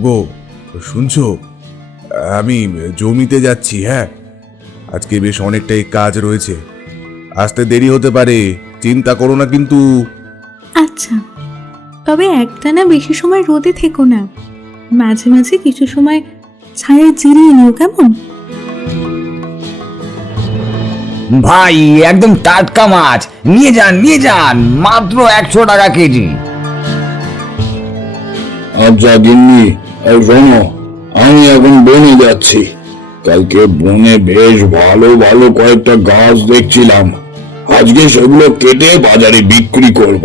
ওগো, শুনছো? আমি জমিতে যাচ্ছি। হ্যাঁ, আজকে বেশ অনেকটাই কাজ রয়েছে, আসতে দেরি হতে পারে, চিন্তা করো না কিন্তু। আচ্ছা, তবে একটানা বেশি সময় রোদে থেকো না, মাঝে মাঝে কিছু সময় ছায়ায় জিরিয়ে নিও, কেমন? ভাই একদম টাটকা মাছ নিয়ে যান, মাত্র 100 টাকা কেজি। আচ্ছা গিন্নি, এই শোনো, আমি এখন বনে যাচ্ছি। কালকে বনে বেশ ভালো ভালো কয়েকটা গাছ দেখছিলাম, আজকে সেগুলো কেটে বাজারে বিক্রি করব।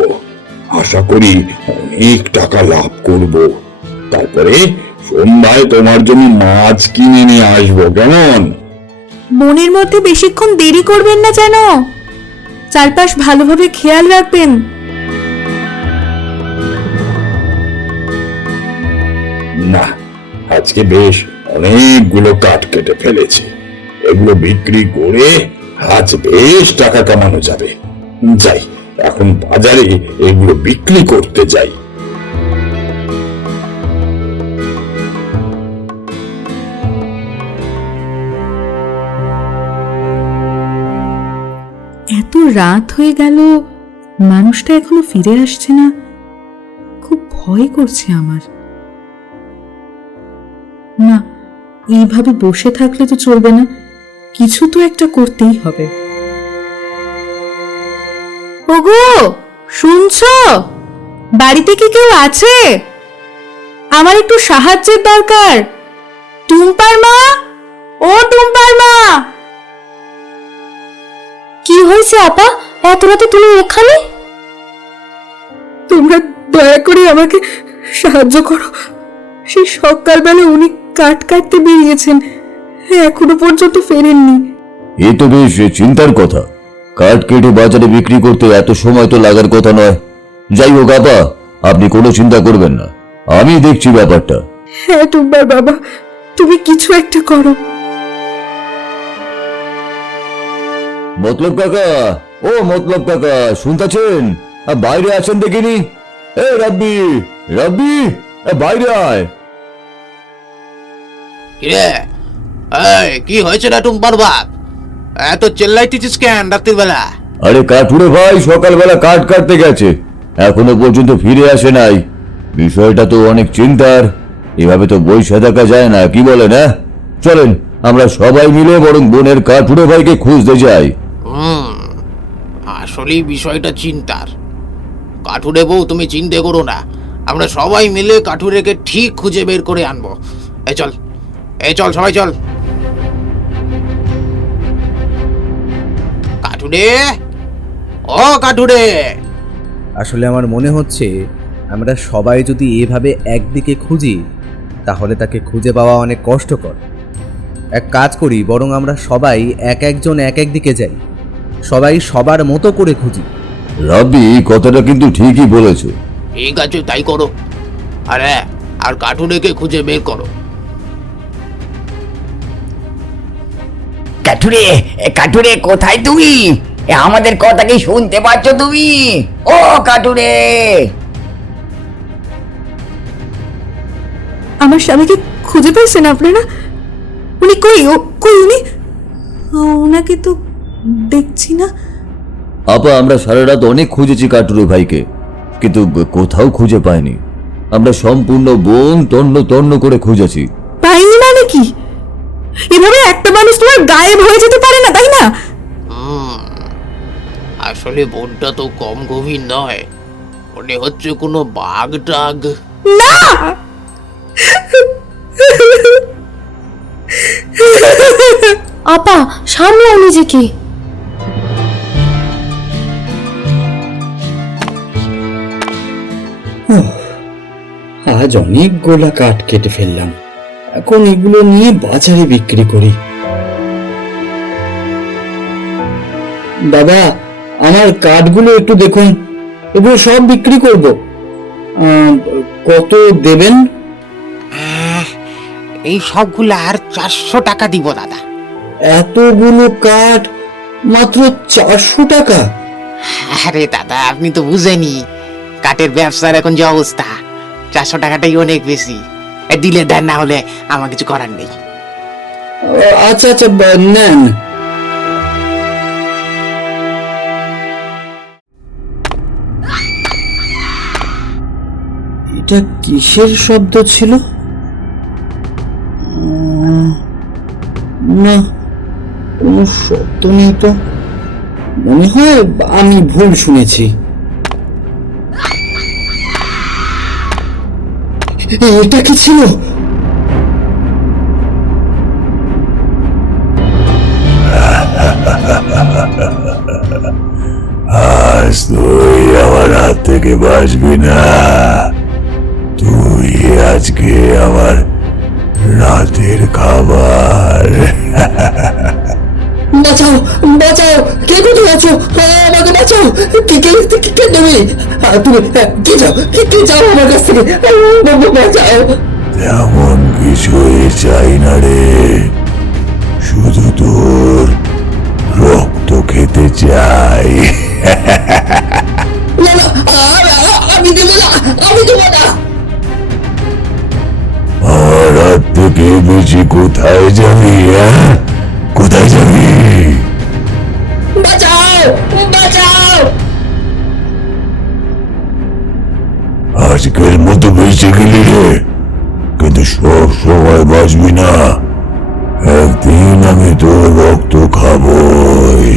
আশা করি অনেক টাকা লাভ করব। তারপরে সন্ধ্যায় তোমার জন্য মাছ কিনে নিয়ে আসবো, কেমন? বনের মধ্যে বেশিক্ষণ দেরি করবেন না যেন, চারপাশ ভালোভাবে খেয়াল রাখবেন। না, আজকে বেশ অনেকগুলো কাঠ কেটে ফেলেছি, এগুলো বিক্রি করে আজ বেশ টাকা কামানো যাবে। যাই, এখন বাজারে এগুলো বিক্রি করতে যাই। এত রাত হয়ে গেল, মানুষটা এখনো ফিরে আসছে না, খুব ভয় করছে আমার। না, এইভাবে বসে থাকলে তো চলবে না, কিছু তো একটা করতেই হবে। ওগো, শুনছো? বাড়িতে কি কেউ আছে? আমার একটু সাহায্যের দরকার। টুম্পার মা, ও টুম্পার মা! কি হয়েছে আপা, এত রাতে তুমি এখানে? তোমরা দয়া করে আমাকে সাহায্য করো। সেই সকালবেলা উনি কাঠ কাটতে বেরিয়েছেন, এখনো পর্যন্ত ফেরেননি। এ তো বেশ চিন্তার কথা, কাঠ কেটে বাজারে বিক্রি করতে এত সময় তো লাগার কথা নয়। যাই হোক আপা, আপনি কোনো চিন্তা করবেন না, আমি দেখছি ব্যাপারটা। হ্যাঁ টুম্বার বাবা, তুমি কিছু একটা করো। মতলব কাকা, ও মতলব কাকা, শুনতেছেন? বাইরে আছেন দেখিনি? এ রাব্বি, রাব্বি, বাইরে আয়। কিরে, এই কি হয়েছে না টুম্পার বাপ? এত চেল্লাইতেছিস কেন রাত্রির বেলা? আরে কাঠুরে ভাই সকালবেলা কাঠ কাটতে গেছে, এখনো পর্যন্ত ফিরে আসে নাই। বিষয়টা তো অনেক চিন্তার, এভাবে তো বসে থাকা যায় না, কি বলেন? হ্যাঁ, চলেন আমরা সবাই মিলে বরং বোনের কাঠুরে ভাইকে খুঁজতে যাই। আসলেই বিষয়টা চিন্তার। কাঠুরে বউ, তুমি চিন্তা করো না, আমরা সবাই মিলে কাঠুরেকে ঠিক খুঁজে বের করে আনবো। এই চল, এই চল, সবাই চল। কাঠুরে, ও কাঠুরে! আসলে আমার মনে হচ্ছে আমরা সবাই যদি এভাবে একদিকে খুঁজি তাহলে তাকে খুঁজে পাওয়া অনেক কষ্টকর। এক কাজ করি, বরং আমরা সবাই এক একজন এক এক দিকে যাই, সবাই সবার মতো করে খুঁজি। রাব্বি কথাটা কিন্তু ঠিকই বলেছো। ঠিক আছে, তাই করো। আরে আর কাঠুরেকে খুঁজে বের করো। কাঠুরে, কাঠুরে কোথায় তুমি? আমাদের কথা কি শুনতে পাচ্ছ তুমি? ও কাঠুরে! আমার স্বামীকে খুঁজে পাইছেন আপনারা? উনি কই? কই উনি? ওনাকে তো দেখছি না। আপা, আমরা সারা রাত অনেক খুঁজেছি কাঠুরে ভাইকে, কিন্তু কোথাও খুঁজে পাইনি। আমরা সম্পূর্ণ বন তন্ন তন্ন করে খুঁজেছি। পাইনি মানে কি? এভাবে একটা মানুষ তোমার গায়েব হয়ে যেতে পারে না, তাই না? আসলে বনটা তো কম গভীর নয়, মনে হচ্ছে কোনো বাঘ টাগ। না! আপা সামলাও নিজেকে। আজ অনেক গোলা কাঠ কেটে ফেললাম, এখন এগুলো নিয়ে বাজারে বিক্রি করি। দাদা, আমার কাঠগুলো একটু দেখুন, এগুলো সব বিক্রি করব। কত দেবেন? এই সবগুলো আর 400 টাকা দিব দাদা। এতগুলো কাঠ মাত্র 400 টাকা? আরে দাদা, আপনি তো বুঝেনি কাঠের ব্যবসার এখন যে অবস্থা, 400 টাকাটাই অনেক বেশি। দিলে দেন, না হলে আমার কিছু করার নেই। আচ্ছা আচ্ছা, নেন। এটা কিসের শব্দ ছিল? না, কোনো শব্দ নেই তো। মনে হয় আমি ভুল শুনেছি। এটা কি ছিল? আজ তুই আমার হাত থেকে বাঁচবি না। তুই আজকে আমার রাতের খাবার। বাঁচাও, বাঁচাও, কে কোথায় আছো? আমাকে বাঁচাও। কে কে কে কে তুমি? তুমি কে যাও, কে যাও আমার কাছ থেকে? বাঁচাও। তেমন কিছুই চাই না রে, শুধু তোর রক্ত খেতে চাই। না না, আমি দেবো না, আমি দেবো না। আমার হাত থেকে বেশি কোথায় যাবি? কোথায় যাবি? বাঁচাও, বাঁচাও। আজকের মতো বেঁচে গেলি রে, কিন্তু সব সময় বাঁচবি না। একদিন আমি তোর রক্ত খাবই।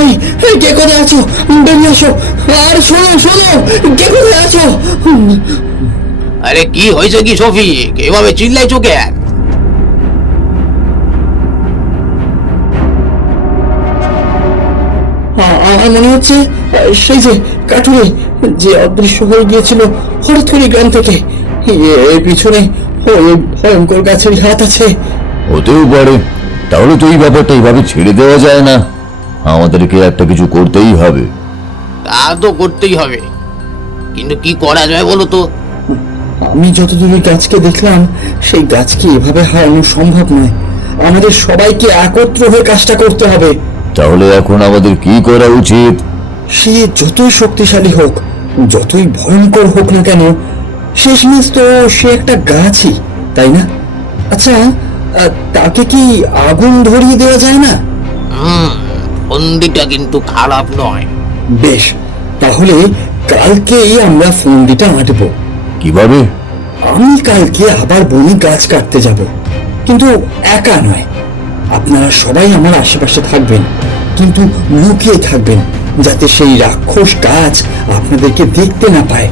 এই এই, কে কোথায় আছো? বেরিয়ে আসো। আর শোনো শোনো, কে কোথায় আছো? আরে কি হয়েছে কি শফিক, এভাবে চিল্লাইছো কেন? আমার মনে হচ্ছে সেই যে কাঠুরে যে অদৃশ্য হয়ে গিয়েছিল হঠাৎ করে গ্রাম থেকে, এর পিছনে ওই ভয়ঙ্কর গাছের হাত আছে। হতেও পারে। তাহলে তো এই ব্যাপারটা এইভাবে ছেড়ে দেওয়া যায় না, আমাদেরকে একটা কিছু করতেই হবে। তা তো করতেই হবে, কিন্তু কি করা যায় বলো তো? আমি যতদূর ওই গাছকে দেখলাম, সেই গাছকে এভাবে হারানো সম্ভব নয়। আমাদের সবাইকে একত্র হয়ে কাজটা করতে হবে। তাহলে এখন আমাদের কি করা উচিত? সে যতই শক্তিশালী হোক, যতই ভয়ঙ্কর হোক না কেন, শেষমেশ তো সে একটা গাছই, তাই না? আচ্ছা, তাকে কি আগুন ধরিয়ে দেওয়া যায় না? ফন্দিটা কিন্তু খারাপ নয়। বেশ, তাহলে কালকেই আমরা ফন্দিটা আঁটবো। কিভাবে? আমি কালকে আবার বনে গাছ কাটতে যাব, কিন্তু একা নয়। আপনারা সবাই আমার আশেপাশে থাকবেন, কিন্তু লুকিয়ে থাকবেন, যাতে সেই রাক্ষস গাছ আপনাদেরকে দেখতে না পায়।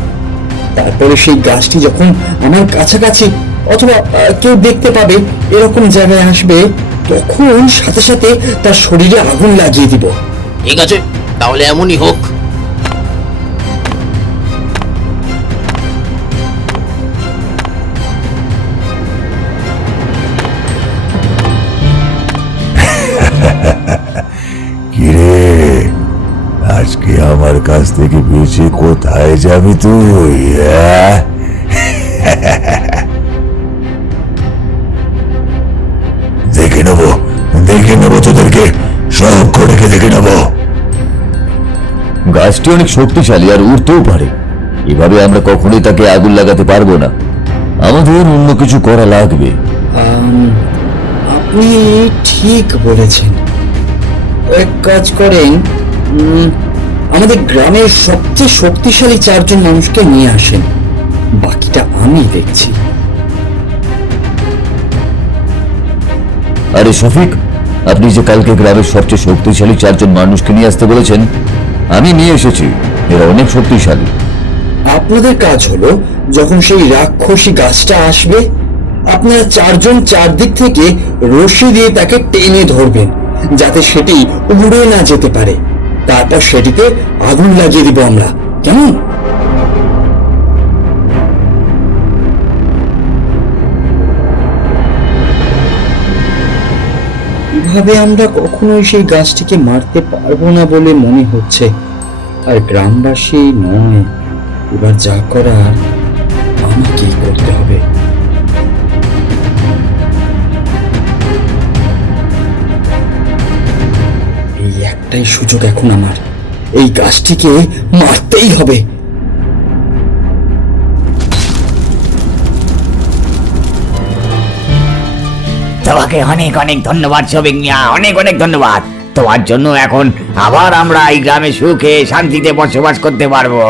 তারপরে সেই গাছটি যখন আমার কাছাকাছি অথবা কেউ দেখতে পাবে এরকম জায়গায় আসবে, তখন সাথে সাথে তার শরীরে আগুন লাগিয়ে দিব। ঠিক আছে, তাহলে এমনই হোক। কিরে, আজকে আমার কাছ থেকে বেঁচে কোথায় যাবি তুই? দেখে নেবো তোদেরকে, সব করেকে দেখে নেবো। গাছটি অনেক শক্তিশালী আর উড়তেও পারে। এভাবে আমরা কখনোই তাকে আগুন লাগাতে পারবো না, আমাদের অন্য কিছু করা লাগবে। আপনি ঠিক বলেছেন। এক কাজ করেন, আমাদের গ্রামের সবচেয়ে শক্তিশালী 4 জন মানুষকে নিয়ে আসেন, বাকিটা আমি দেখছি। আরে শফিক, আপনি যে কালকে গ্রামের সবচেয়ে শক্তিশালী 4 জন মানুষকে নিয়ে আসতে বলেছেন, আমি নিয়ে এসেছি। এরা অনেক শক্তিশালী। আপনাদের কাজ হলো, যখন সেই রাক্ষসী গাছটা আসবে, আপনারা 4 জন 4 দিক থেকে রশি দিয়ে তাকে টেনে ধরবেন, যাতে সেটি উড়ে না যেতে পারে। তারপর সেটিতে আগুন লাগিয়ে দিব আমরা, কেমন? এভাবে আমরা কখনোই সেই গাছটিকে মারতে পারবো না বলে মনে হচ্ছে। আর গ্রামবাসী নয়, এবার যা করার আমাকেই করতে হবে। এই একটাই সুযোগ এখন আমার, এই গাছটিকে মারতেই হবে। তোমাকে অনেক অনেক ধন্যবাদ শফিক মিয়া, অনেক অনেক ধন্যবাদ। তোমার জন্য এখন আবার আমরা এই গ্রামে সুখে শান্তিতে বসবাস করতে পারবো।